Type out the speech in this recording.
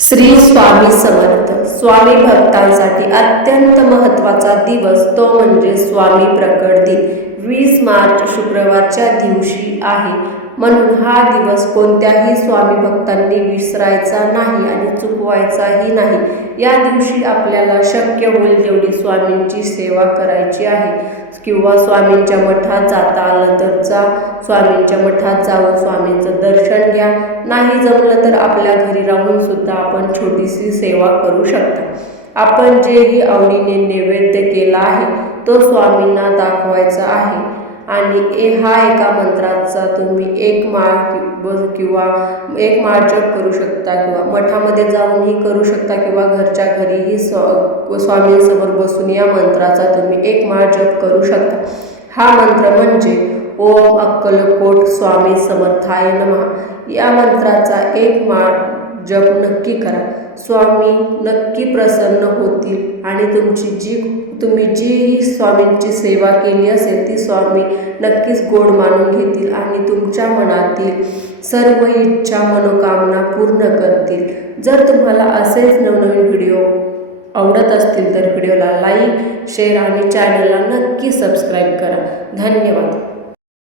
श्री स्वामी समर्थ. स्वामी भक्तांसाठी अत्यंत महत्त्वाचा दिवस तो म्हणजे स्वामी प्रकट दिन. 20 मार्च शुक्रवारच्या दिवशी आहे. म्हणून हा दिवस कोणत्याही स्वामी भक्तांनी विसरायचा नाही आणि चुकवायचाही नाही. या दिवशी आपल्याला शक्य होईल तेवढी स्वामींची सेवा करायची आहे किंवा स्वामींच्या मठात जाता आलं तर जा, स्वामींच्या मठात जाऊन स्वामींचं दर्शन घ्या. नाही जमलं तर आपल्या घरी राहून सुद्धा आपण छोटीशी सेवा करू शकता. आपण जेही आवडीने नैवेद्य केला आहे तो स्वामींना दाखवायचा आहे आणि हा एका मंत्राचा तुम्ही एक माळ जप करू शकता किंवा मठामध्ये जाऊनही करू शकता किंवा घरच्या घरीही स्वामींसमोर बसून या मंत्राचा तुम्ही एक माळ जप करू शकता. हा मंत्र म्हणजे ओम अक्कलकोट स्वामी समर्थाय नमः. या मंत्राचा एक माळ जप नक्की करा. स्वामी नक्की प्रसन्न होतील आणि तुम्ही जी स्वामींची सेवा केली असेल ती स्वामी नक्कीच गोड मानून घेतील आणि तुमच्या मनातील सर्व इच्छा मनोकामना पूर्ण करतील. जर तुम्हाला असेच नवनवीन व्हिडिओ आवडत असतील तर व्हिडिओला लाईक, शेअर आणि चॅनलला नक्की सबस्क्राईब करा. धन्यवाद.